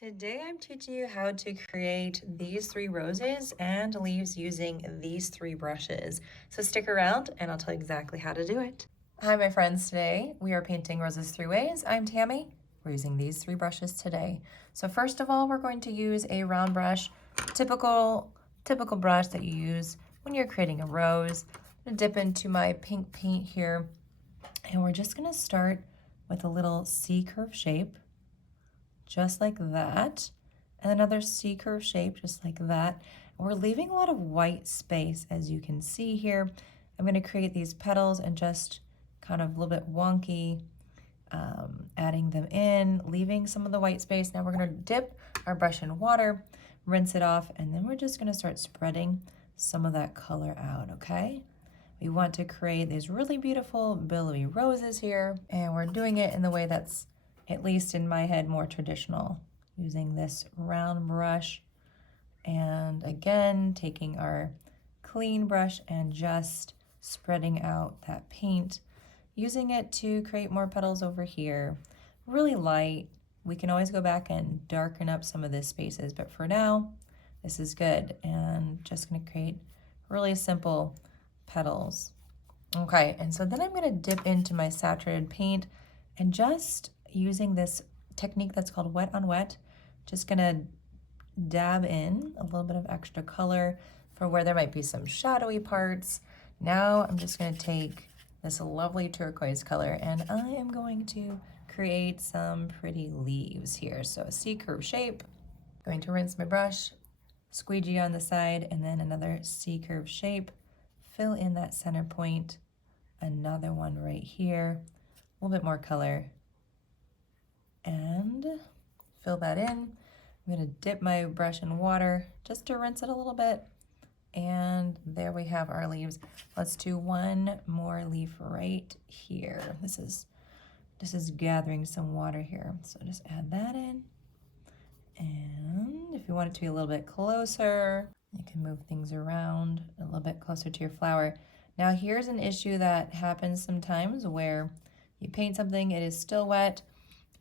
Today I'm teaching you how to create these 3 roses and leaves using these 3 brushes. So stick around and I'll tell you exactly how to do it. Hi my friends, today we are painting roses 3 ways. I'm Tammy. We're using these 3 brushes today. So first of all, we're going to use a round brush, typical brush that you use when you're creating a rose. I'm gonna dip into my pink paint here and we're just gonna start with a little C curve shape, just like that, and another C curve shape just like that. And we're leaving a lot of white space, as you can see here. I'm going to create these petals and just kind of a little bit wonky, adding them in, leaving some of the white space. Now we're going to dip our brush in water, rinse it off, and then we're just going to start spreading some of that color out, okay? We want to create these really beautiful billowy roses here, and we're doing it in the way that's, at least in my head, more traditional, using this round brush. And again, taking our clean brush and just spreading out that paint, using it to create more petals over here. Really light. We can always go back and darken up some of the spaces, but for now, this is good. And just gonna create really simple petals. Okay, and so then I'm gonna dip into my saturated paint and just using this technique that's called wet on wet, just gonna dab in a little bit of extra color for where there might be some shadowy parts. Now I'm just gonna take this lovely turquoise color and I am going to create some pretty leaves here. So a C curve shape, going to rinse my brush, squeegee on the side, and then another C curve shape, fill in that center point, another one right here, a little bit more color, and fill that in. I'm gonna dip my brush in water just to rinse it a little bit. And there we have our leaves. Let's do one more leaf right here. This is gathering some water here. So just add that in. And if you want it to be a little bit closer, you can move things around a little bit closer to your flower. Now here's an issue that happens sometimes where you paint something, it is still wet,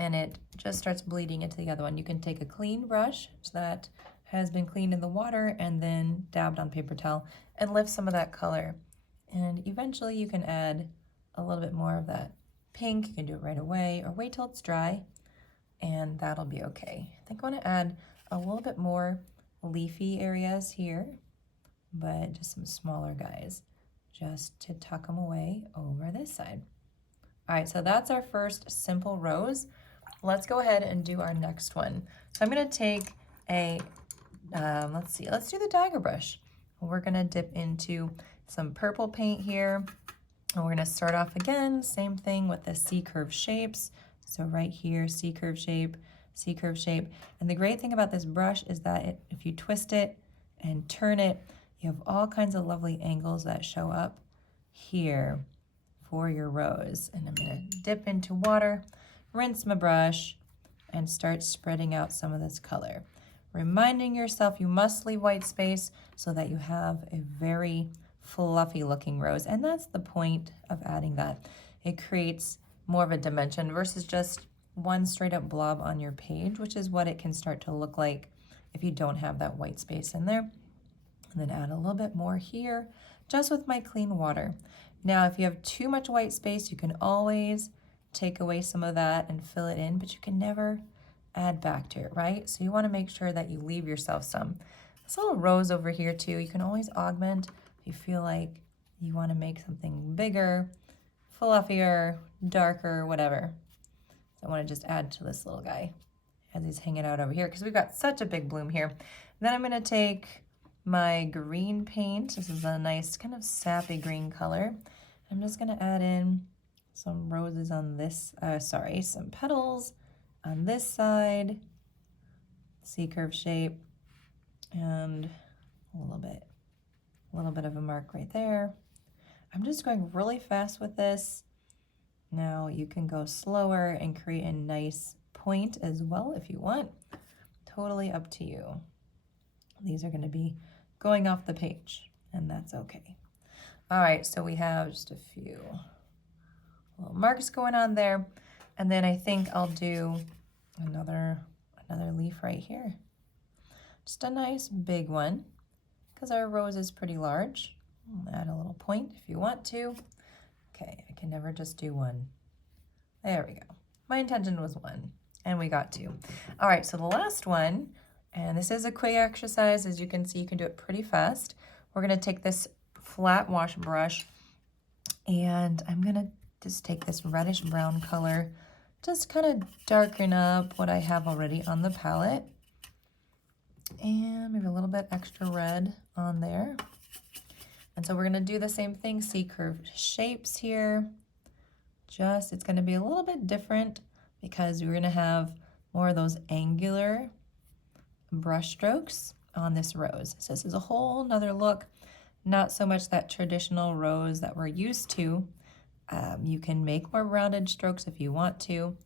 and it just starts bleeding into the other one. You can take a clean brush that has been cleaned in the water and then dabbed on paper towel and lift some of that color. And eventually you can add a little bit more of that pink. You can do it right away or wait till it's dry, and that'll be okay. I think I want to add a little bit more leafy areas here, but just some smaller guys, just to tuck them away over this side. All right, so that's our first simple rose. Let's go ahead and do our next one. So I'm gonna take a, let's do the Dagger brush. We're gonna dip into some purple paint here. And we're gonna start off again, same thing with the C-curve shapes. So right here, C-curve shape, C-curve shape. And the great thing about this brush is that if you twist it and turn it, you have all kinds of lovely angles that show up here for your rose. And I'm gonna dip into water, rinse my brush, and start spreading out some of this color. Reminding yourself you must leave white space so that you have a very fluffy looking rose. And that's the point of adding that. It creates more of a dimension versus just one straight up blob on your page, which is what it can start to look like if you don't have that white space in there. And then add a little bit more here, just with my clean water. Now, if you have too much white space, you can always take away some of that and fill it in, but you can never add back to it, right? So you want to make sure that you leave yourself some. This little rose over here too, you can always augment if you feel like you want to make something bigger, fluffier, darker, whatever. So I want to just add to this little guy as he's hanging out over here because we've got such a big bloom here. Then I'm going to take my green paint. This is a nice kind of sappy green color. I'm just going to add in some roses on this, some petals on this side, C-curve shape, and a little bit of a mark right there. I'm just going really fast with this. Now you can go slower and create a nice point as well if you want. Totally up to you. These are going to be going off the page, and that's okay. All right, so we have just a few little marks going on there, and then I think I'll do another another leaf right here. Just a nice big one, because our rose is pretty large. Add a little point if you want to. Okay, I can never just do one. There we go. My intention was one, and we got two. All right, so the last one, and this is a quick exercise. As you can see, you can do it pretty fast. We're gonna take this flat wash brush, and I'm gonna just take this reddish brown color, just kind of darken up what I have already on the palette, and maybe a little bit extra red on there. And so we're gonna do the same thing, see curved shapes here. Just, it's gonna be a little bit different because we're gonna have more of those angular brush strokes on this rose. So this is a whole nother look, not so much that traditional rose that we're used to. You can make more rounded strokes if you want to.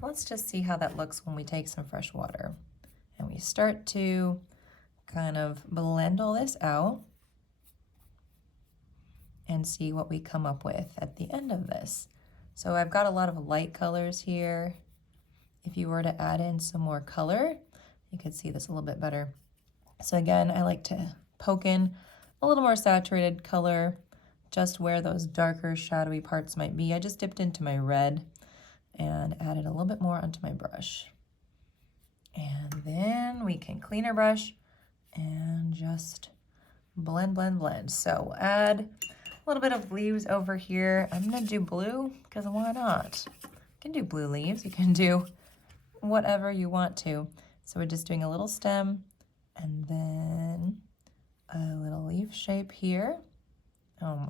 Let's just see how that looks when we take some fresh water. And we start to kind of blend all this out and see what we come up with at the end of this. So I've got a lot of light colors here. If you were to add in some more color, you could see this a little bit better. So again, I like to poke in a little more saturated color, just where those darker shadowy parts might be. I just dipped into my red and added a little bit more onto my brush. And then we can clean our brush and just blend, blend, blend. So we'll add a little bit of leaves over here. I'm gonna do blue because why not? You can do blue leaves, you can do whatever you want to. So we're just doing a little stem and then a little leaf shape here.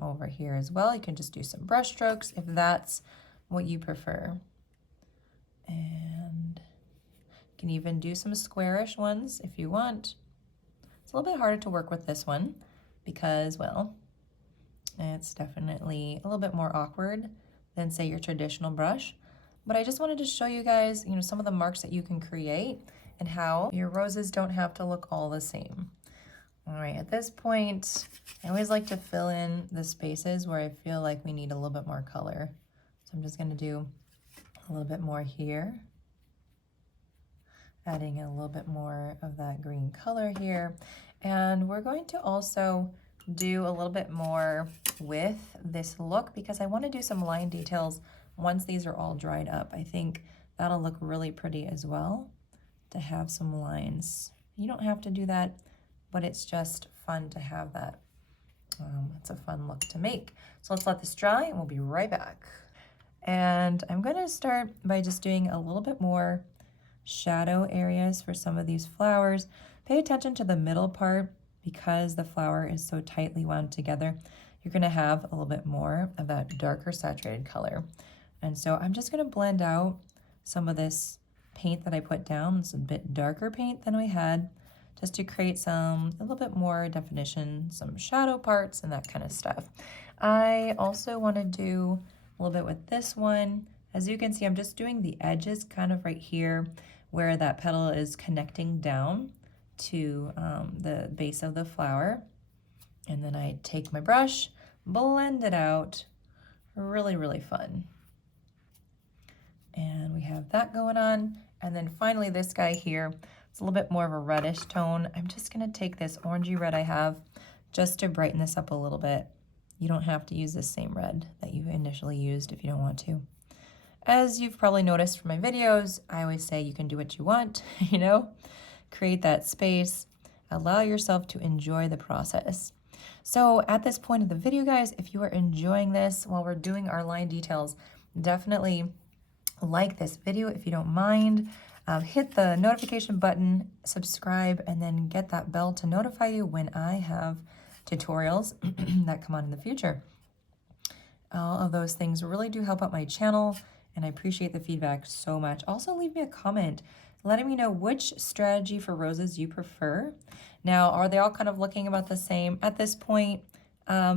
Over here as well. You can just do some brush strokes if that's what you prefer. And you can even do some squarish ones if you want. It's a little bit harder to work with this one because, well, it's definitely a little bit more awkward than, say, your traditional brush. But I just wanted to show you guys, some of the marks that you can create and how your roses don't have to look all the same. All right, at this point, I always like to fill in the spaces where I feel like we need a little bit more color. So I'm just gonna do a little bit more here, adding in a little bit more of that green color here. And we're going to also do a little bit more with this look because I wanna do some line details once these are all dried up. I think that'll look really pretty as well to have some lines. You don't have to do that, but it's just fun to have that. It's a fun look to make. So let's let this dry and we'll be right back. And I'm gonna start by just doing a little bit more shadow areas for some of these flowers. Pay attention to the middle part because the flower is so tightly wound together. You're gonna have a little bit more of that darker saturated color. And so I'm just gonna blend out some of this paint that I put down. It's a bit darker paint than we had, just to create a little bit more definition, some shadow parts and that kind of stuff. I also want to do a little bit with this one. As you can see, I'm just doing the edges kind of right here where that petal is connecting down to the base of the flower. And then I take my brush, blend it out. Really, really fun. And we have that going on. And then finally this guy here, it's a little bit more of a reddish tone. I'm just gonna take this orangey red I have just to brighten this up a little bit. You don't have to use the same red that you initially used if you don't want to. As you've probably noticed from my videos, I always say you can do what you want, create that space, allow yourself to enjoy the process. So at this point of the video, guys, if you are enjoying this while we're doing our line details, definitely like this video if you don't mind. Hit the notification button, subscribe, and then get that bell to notify you when I have tutorials that come on in the future. All of those things really do help out my channel, and I appreciate the feedback so much. Also, leave me a comment letting me know which strategy for roses you prefer. Now, are they all kind of looking about the same at this point?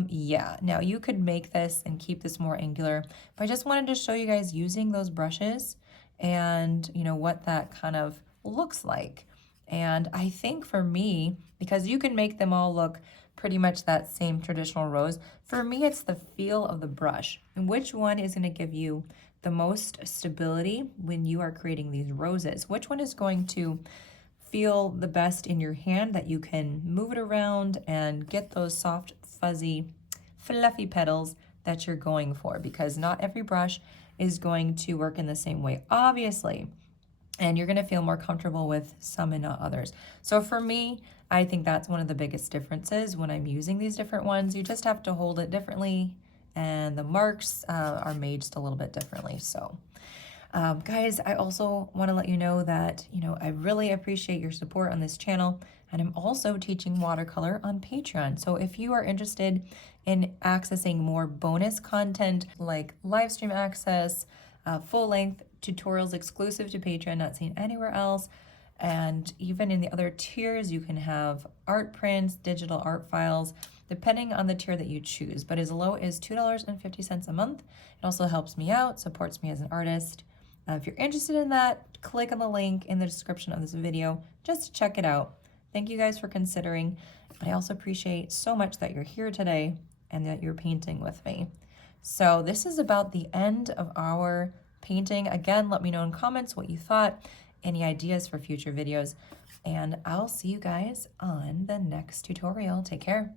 Yeah. Now, you could make this and keep this more angular, but I just wanted to show you guys using those brushes and what that kind of looks like. And I think for me, because you can make them all look pretty much that same traditional rose, for me it's the feel of the brush and which one is going to give you the most stability when you are creating these roses? Which one is going to feel the best in your hand that you can move it around and get those soft, fuzzy, fluffy petals that you're going for? Because not every brush is going to work in the same way, obviously. And you're going to feel more comfortable with some and not others. So for me, I think that's one of the biggest differences when I'm using these different ones. You just have to hold it differently, and the marks are made just a little bit differently. So guys, I also want to let you know that, I really appreciate your support on this channel, and I'm also teaching watercolor on Patreon. So if you are interested in accessing more bonus content like live stream access, full-length tutorials exclusive to Patreon, not seen anywhere else, and even in the other tiers, you can have art prints, digital art files, depending on the tier that you choose, but as low as $2.50 a month. It also helps me out, supports me as an artist. If you're interested in that, click on the link in the description of this video just to check it out. Thank you guys for considering, but I also appreciate so much that you're here today and that you're painting with me. So this is about the end of our painting. Again, let me know in comments what you thought, any ideas for future videos, and I'll see you guys on the next tutorial. Take care.